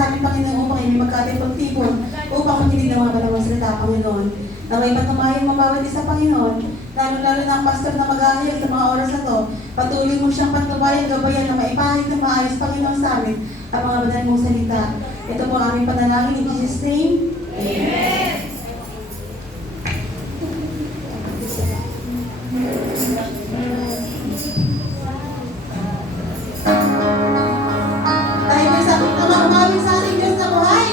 sa amin, Panginoon, upang kami magkatipon-tipon, upang makinig ng mga banawang salita, Panginoon. Na may patumayang mabawat isa, Panginoon, lalo-lalo na ang pastor na mag-ahayag sa mga oras na to. Patuloy mo siyang patubayan, gabayan na maipahid na maayos, Panginoon, sa amin ang mga banal mong salita. Ito po ang aming panalangin in Jesus' name. Amen. Tayo po sa ating umawin sa ating Diyos na buhay.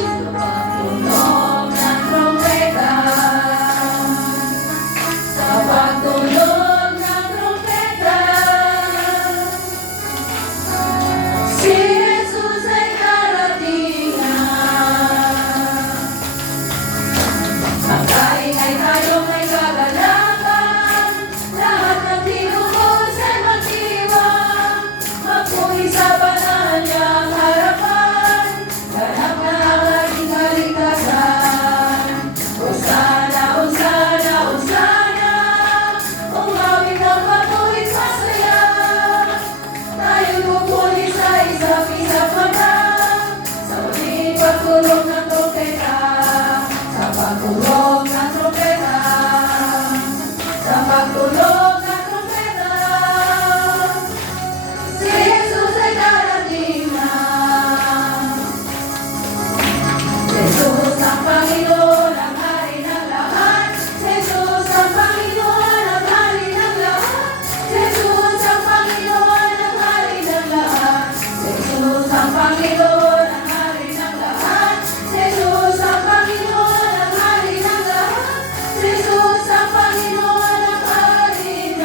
Tunog ng trompeta, sa pagtunog ng trompeta, si Jesus ay darating na. Ang kaingay tayong may kagalakan, lahat ng tinubos ay magdiwang, magpuhi sa banal niyang harapan, ganap na ang ating kaligtasan. Hosana, Hosana, Hosana, umawit ng patuloy masaya, tayo pupuli sa isa't isa pa na, sa muling pagtulog ng trompeta, sa pagtulog ng trompeta, sa pagtulog ng trompeta, si Jesus ay darating na. Jesus ang Panginoon, ang hari ng lahat. Jesus ang Panginoon, ang hari ng lahat. Jesus ang Panginoon, ang hari ng lahat. Jesus ang Panginoon, ang hari ng lahat. Jesus ang Panginoon, ang hari ng lahat. Jesus ang Panginoon, ang hari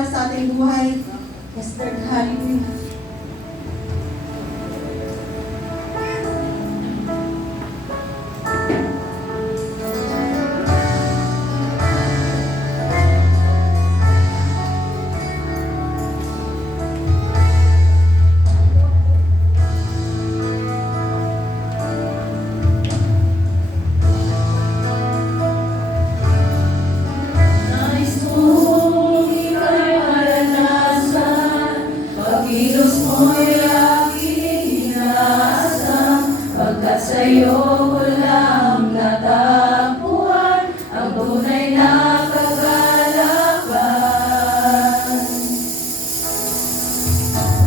para sa ating buhay. Yes, Lord. Hallelujah. Nais mong ika'y maranasan, pagkilos mo'y aking inaasahan, pagkat sa'yo ko lang natagpuan ang tunay na kagalakan.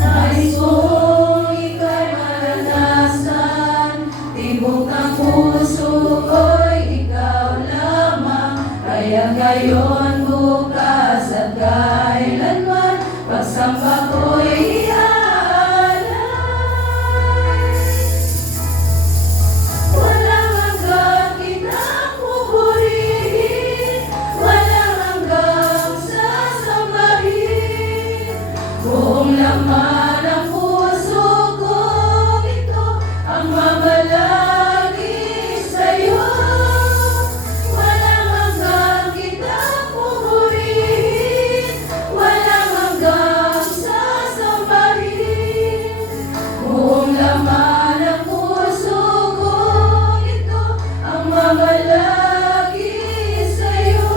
Nais kong ika'y maranasan, tibok ng puso ko'y ikaw lamang, kaya ngayon, bukas at kailanman, pagsamba ko'y iaalay. Walang hanggang kitang pupurihin, walang hanggang sasambahin. Buong laman ng puso ko ito ang mamalagi sa'yo. Walang hanggang kitang pupurihin, walang hanggang sasambahin. Buong laman ng puso ko ito ang mamalagi sa'yo.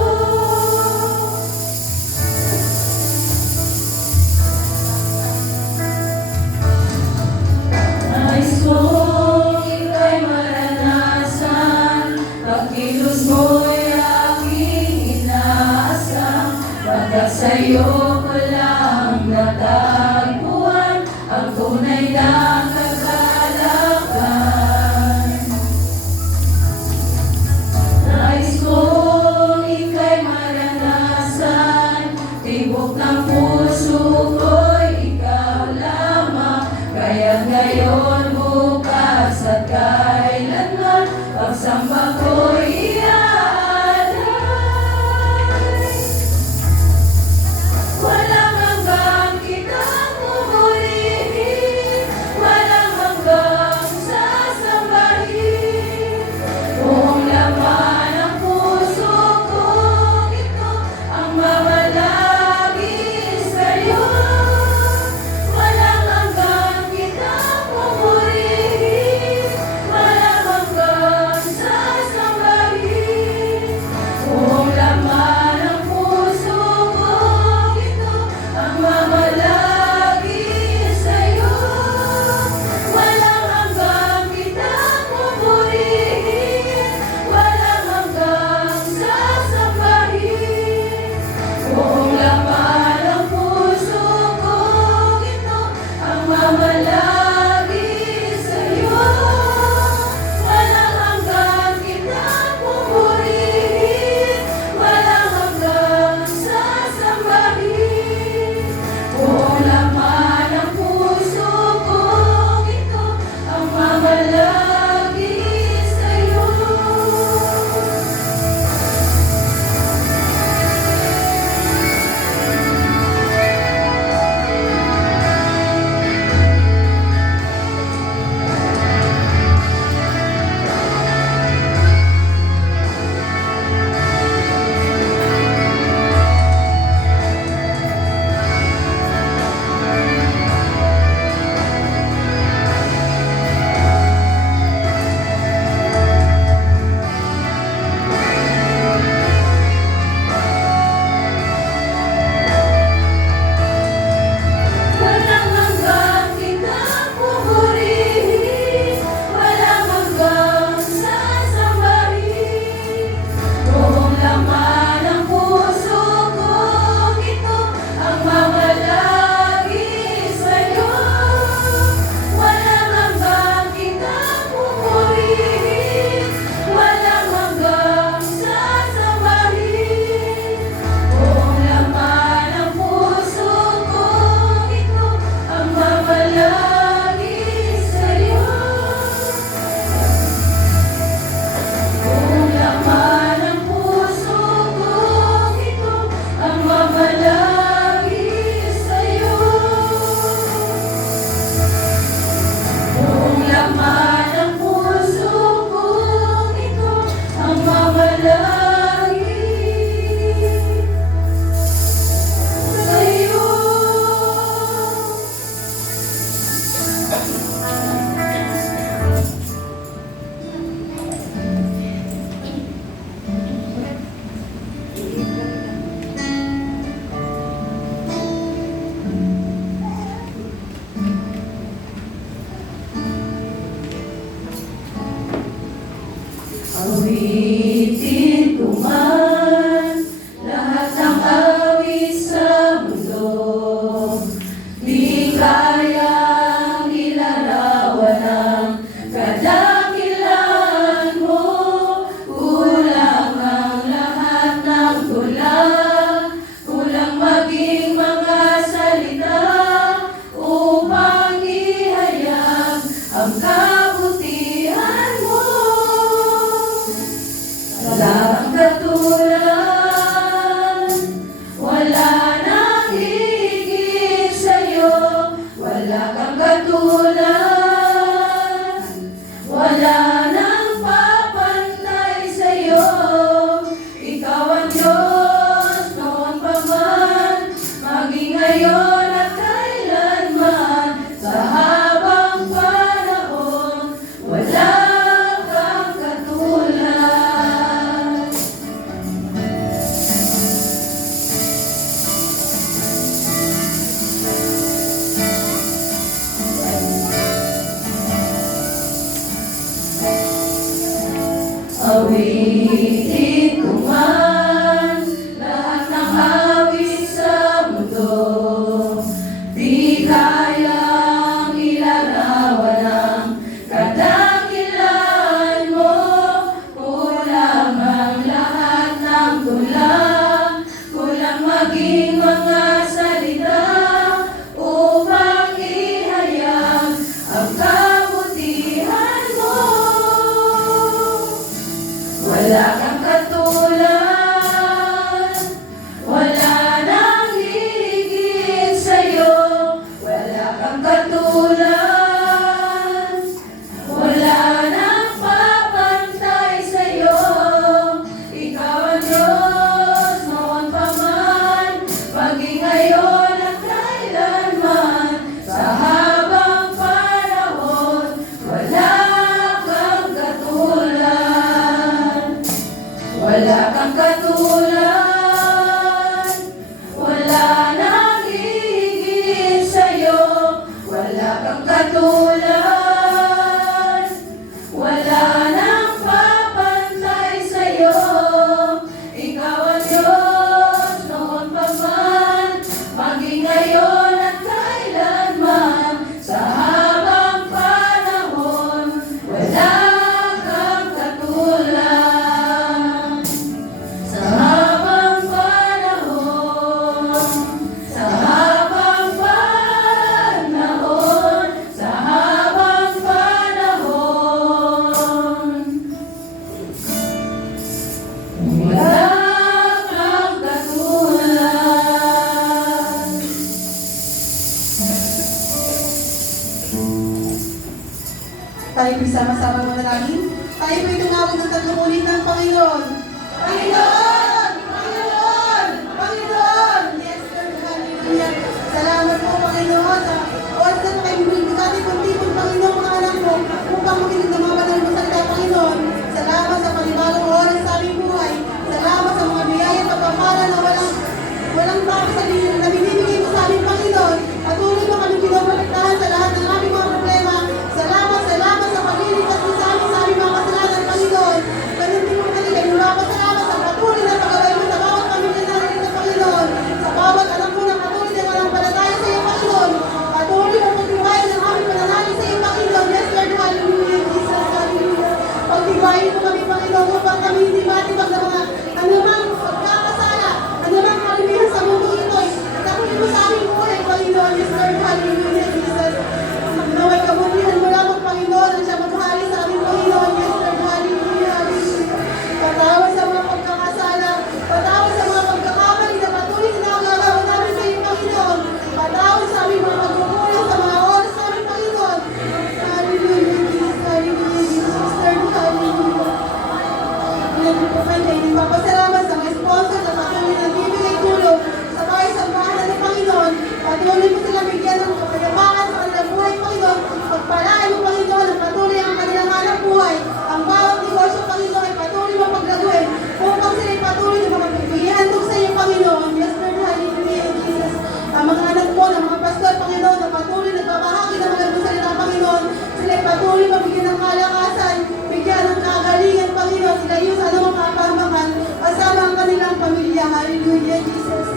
wala kang katulad, wala nang papantay sa'yo. Ikaw ang Diyos noon pa man, maging ngayon at kailanman. Sa habang panahon, wala kang katulad. Awitin ko man lahat ng awit sa mundo, di kayang ilarawan ang kadakilaan mo. Kulang ang lahat ng kulang, kulang maging mga salita upang ihayag ang kabutihan mo. Wala kang katulad, wala nang hihigit sa'yo. Wala kang katulad, wala nang papantay sa'yo. Ikaw ang Diyos noon pa man, maging ngayon at kailanman. Sa habang panahon, wala kang katulad. Wala kang katulad, wala nang hihigit sa'yo. Wala kang katulad, wala nang papantay sa'yo. Ikaw ang Diyos noon pa man, maging ngayon at kailanman. Sa habang panahon, wala kang katulad. Sa habang panahon, sa habang panahon, sa habang panahon, wala kang katulad. Tayo po'y sama-sama manalangin. Tayo po'y tumawag ng tatlong ulit ng Panginoon. Panginoon! Panginoon! Panginoon! Yes, Lord, hallelujah. Salamat po, Panginoon, sa oras na kayo bumibigati kong tipon, Panginoon, mga anak mo, upang makinig ng mga banal mo salita, Panginoon. Salamat sa panibagong oras sa aming buhay. Salamat sa mga biyaya at pagpapala na walang tapos na binibigay mo sa aming Panginoon. Patuloy mo kami pinoprotektahan sa lahat ng aming mga problema. Salamat sa paglilitas mo sa aming mga kasalanan, Panginoon. Ganun din mo kanila, inulapasalamat sa patuloy na pagaway mo sa bawat pamilya natin sa Panginoon. Sa bawat anak mo na patuloy na walang palataya sa iyo, Panginoon. Patuloy mo pagtibayan ng aming pananalig sa iyo, Panginoon. Yes, Lord, hallelujah, Jesus, hallelujah. Pagtibayin mo kami, Panginoon, upang kami hindi matibag ng mga anumang pagkakasala, anumang kalimihan sa mundo ito. Itakunin mo sa aming buhay, Panginoon. Yes, Lord, hallelujah, Jesus. Naway kabutihan mo lamang, Panginoon, at siya maghali sa aming Panginoon. Yes, Lord, hallelujah, hallelujah. Patawad sa mga pagkakasala, patawad sa mga pagkakamali na patuloy na nagagawa namin sa iyo, Panginoon. Patawad sa aming mga pagkukulang sa mga oras sa aming Panginoon. Hallelujah, Jesus, hallelujah, Jesus, Lord, hallelujah. Papasalamat sa mga sponsor na patuloy na bibigay tulong sa bahay sa bahanan ng Panginoon. Patuloy mo sila bigyan ng kapayapaan sa kanilang buhay, Panginoon. Pagpalaan mo, Panginoon, ang patuloy ang kanilang hanap buhay. Ang bawat negosyo, Panginoon, ay patuloy mo paglaguin upang sila ay patuloy na makapagpilihandog sa iyo, Panginoon. Yes, Lord, hallelujah, Jesus. Ang mga anak mo, ng mga pastor, Panginoon, na patuloy nagbabahagi ng mga salita, Panginoon. Sila ay patuloy mabigyan ng kalakasan, bigyan ng kagalingan, Panginoon. Sila yun sa anumang kapahamakan, kasama ang kanilang pamilya. Hallelujah, Jesus.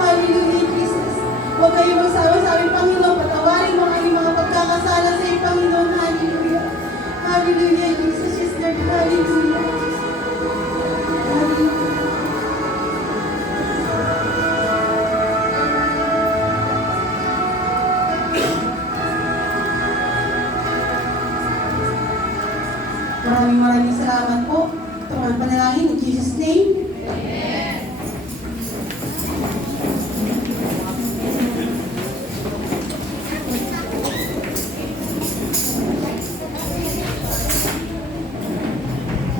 Hallelujah, Jesus. Huwag kayo magsawa sa aming Panginoon. Patawarin mo ang aming mga pagkakasala sa iyo, Panginoon. Hallelujah. Hallelujah, Jesus. Yes, Lord. Hallelujah. Hallelujah. Maraming salamat po. Ito ang panalangin in Jesus' name.